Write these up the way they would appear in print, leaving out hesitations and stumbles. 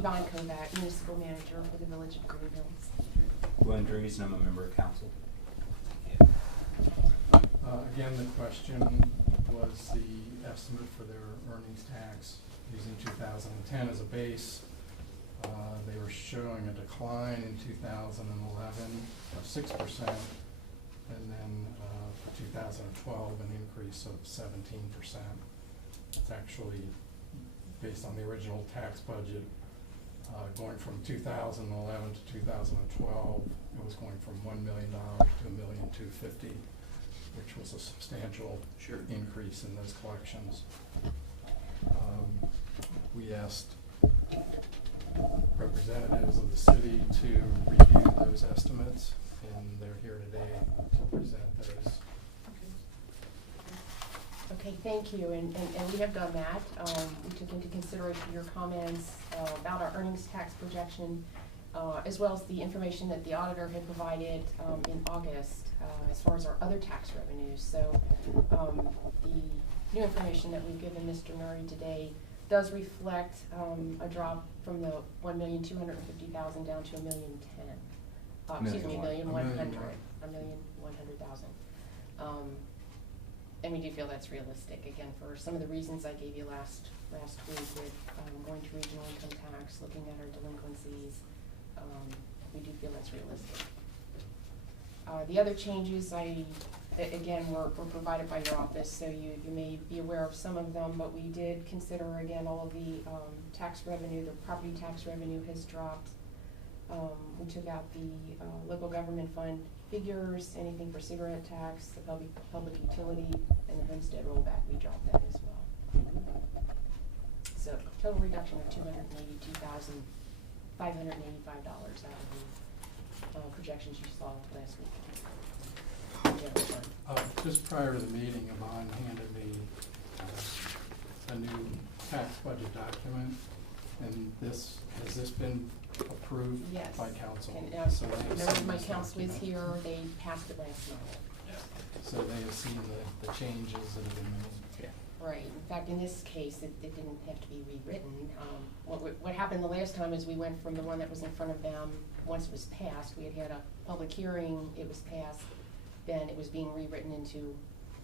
Yvonne Kovac, Municipal Manager for the Village of Greenhills. Glenn Dries, and I'm a member of council. Again, the question was the estimate for their earnings tax using 2010 as a base. They were showing a decline in 2011 of 6%, and then for 2012 an increase of 17%. It's actually based on the original tax budget, going from 2011 to 2012, it was going from $1 million to $1,250,000, which was a substantial increase in those collections. We asked representatives of the city to review those estimates, and they're here today to present those. Okay, thank you, and we have done that. We took into consideration your comments about our earnings tax projection, as well as the information that the auditor had provided in August as far as our other tax revenues. So the new information that we've given Mr. Murray today does reflect a drop from the $1,250,000 down to $1,010,000. Excuse me, $1,100,000. And we do feel that's realistic, again, for some of the reasons I gave you last week with going to regional income tax, looking at our delinquencies. We do feel that's realistic. The other changes, again, were provided by your office, so you may be aware of some of them, but we did consider, again, all of the tax revenue. The property tax revenue has dropped. We took out the local government fund figures, anything for cigarette tax, the public utility, and the homestead rollback, we dropped that as well. So total reduction of $282,585 out of the projections you saw last week. Just prior to the meeting, Yvonne handed me a new tax budget document, and has this been approved by council? And so my council is here. They passed it last night. So they have seen the changes that have been made. Yeah. Right. In fact, in this case, it didn't have to be rewritten. What happened the last time is we went from the one that was in front of them. Once it was passed, we had a public hearing. It was passed. Then it was being rewritten into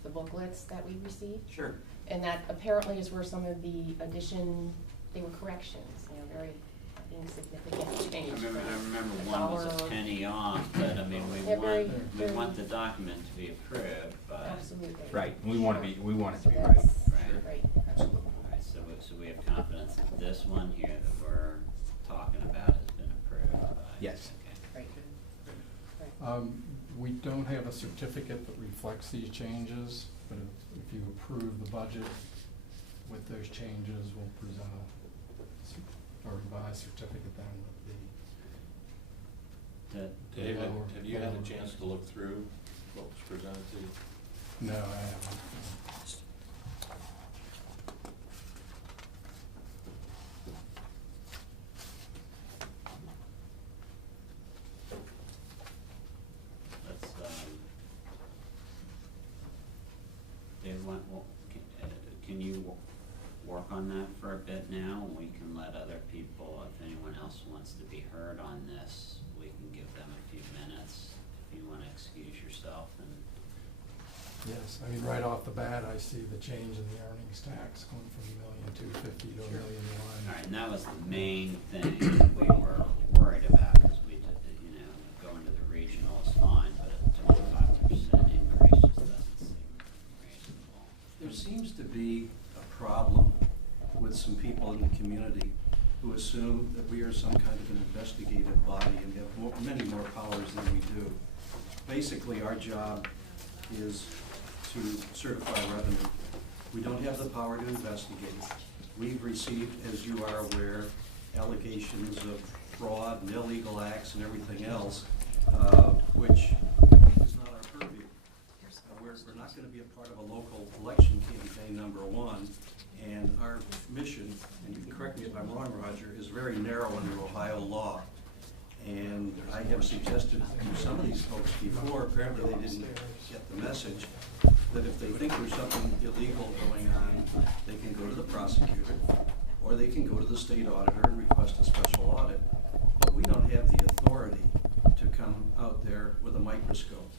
the booklets that we received. Sure. And that apparently is where some of the they were corrections. Very insignificant change. I remember one was a penny off, but I mean we want the document to be approved. But absolutely. Right. We want it to be right. Right. Absolutely. All right. So we have confidence that this one here that we're talking about has been approved. Yes. Okay. Right. We don't have a certificate that reflects these changes, but if you approve the budget with those changes, we'll present a revised certificate then with the David, have you had a chance to look through what was presented to you? No, I haven't. Can you work on that for a bit now, and we can let other people, if anyone else wants to be heard on this, we can give them a few minutes. If you want to excuse yourself. And yes, I mean right off the bat, I see the change in the earnings tax going from $1,250,000 to $1,001,000. all right, and that was the main thing we were worried about, because we did, going to the regional is fine, but a 25% increase just doesn't seem reasonable. There seems to be a problem with some people in the community who assume that we are some kind of an investigative body and have many more powers than we do. Basically, our job is to certify revenue. We don't have the power to investigate. We've received, as you are aware, allegations of fraud and illegal acts and everything else, which is not our purview. We're not going to be a part of a local election campaign, number one, and our mission, and you can correct me if I'm wrong, Roger, is very narrow under Ohio law. And I have suggested to some of these folks before, apparently they didn't get the message, that if they think there's something illegal going on, they can go to the prosecutor, or they can go to the state auditor and request a special audit. But we don't have the authority to come out there with a microscope.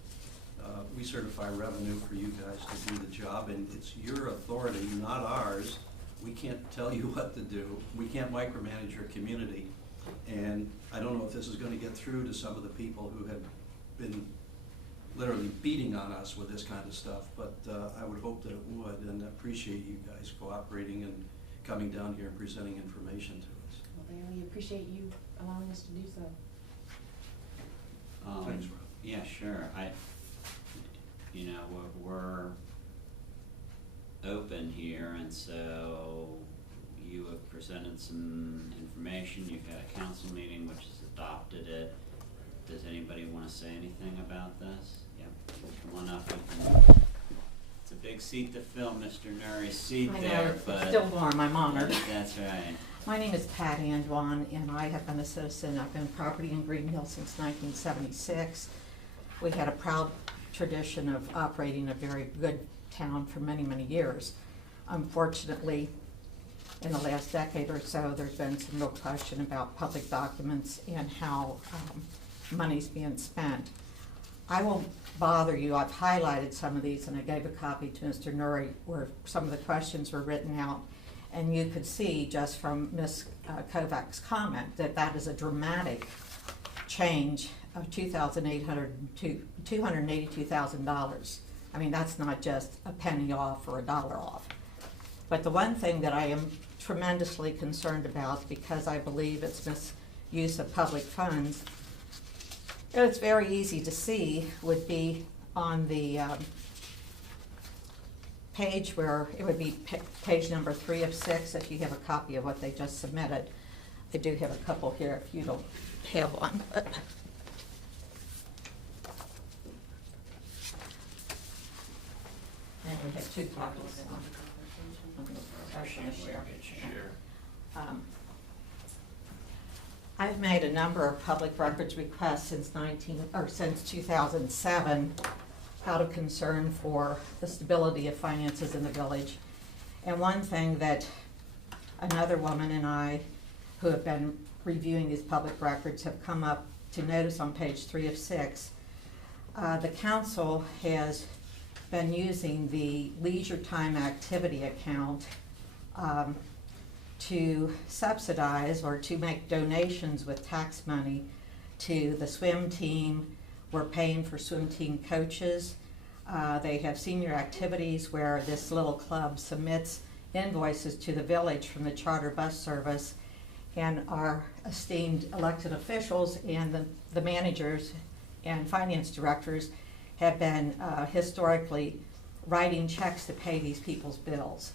We certify revenue for you guys to do the job, and it's your authority, not ours. We can't tell you what to do. We can't micromanage your community. And I don't know if this is gonna get through to some of the people who have been literally beating on us with this kind of stuff, but I would hope that it would, and appreciate you guys cooperating and coming down here and presenting information to us. Well, we appreciate you allowing us to do so. Thanks, Rob. Yeah, sure. You know, we're open here, and so you have presented some information. You've had a council meeting which has adopted it. Does anybody want to say anything about this? Yep, come on up. It's a big seat to fill, Mr. Nuri's seat I there, know, but it's still warm, I'm honored. that's right. My name is Pat Anduan, and I have been a citizen. I've been property in Greenhills since 1976. We had a proud tradition of operating a very good town for many, many years. Unfortunately, in the last decade or so, there's been some real question about public documents and how money's being spent. I won't bother you. I've highlighted some of these, and I gave a copy to Mr. Nuri where some of the questions were written out. And you could see just from Ms. Kovac's comment that that is a dramatic change of $282,000. I mean, that's not just a penny off or a dollar off. But the one thing that I am tremendously concerned about, because I believe it's misuse of public funds, and it's very easy to see, would be on the page where it would be page number 3 of 6, if you have a copy of what they just submitted. I do have a couple here if you don't have one. And we have 2 copies. I've made a number of public records requests since 2007 out of concern for the stability of finances in the village. And one thing that another woman and I, who have been reviewing these public records, have come up to notice on page 3 of 6, the council has been using the leisure time activity account to subsidize or to make donations with tax money to the swim team. We're paying for swim team coaches. They have senior activities where this little club submits invoices to the village from the charter bus service, and our esteemed elected officials and the managers and finance directors have been historically writing checks to pay these people's bills.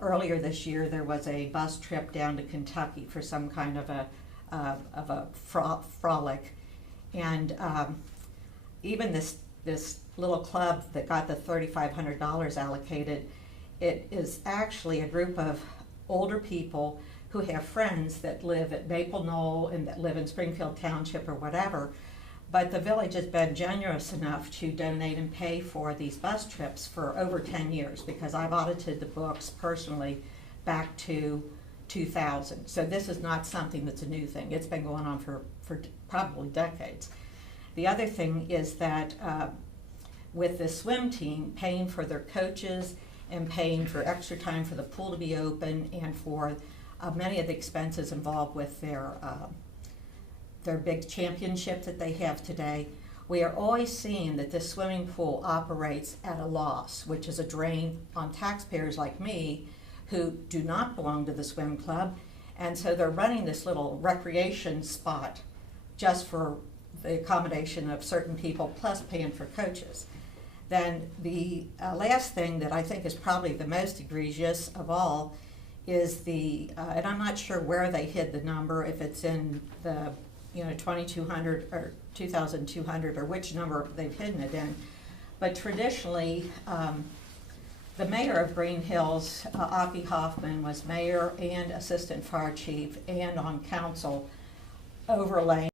Earlier this year, there was a bus trip down to Kentucky for some kind of a frolic, and even this little club that got the $3,500 allocated, it is actually a group of older people who have friends that live at Maple Knoll and that live in Springfield Township or whatever. But the village has been generous enough to donate and pay for these bus trips for over 10 years, because I've audited the books personally back to 2000. So this is not something that's a new thing. It's been going on for probably decades. The other thing is that with the swim team paying for their coaches and paying for extra time for the pool to be open and for many of the expenses involved with their big championship that they have today, we are always seeing that this swimming pool operates at a loss, which is a drain on taxpayers like me who do not belong to the swim club, and so they're running this little recreation spot just for the accommodation of certain people, plus paying for coaches. Then the last thing that I think is probably the most egregious of all is and I'm not sure where they hid the number, if it's in the 2,200 or 2,200 or which number they've hidden it in. But traditionally, the mayor of Greenhills, Aki Hoffman, was mayor and assistant fire chief and on council overlaying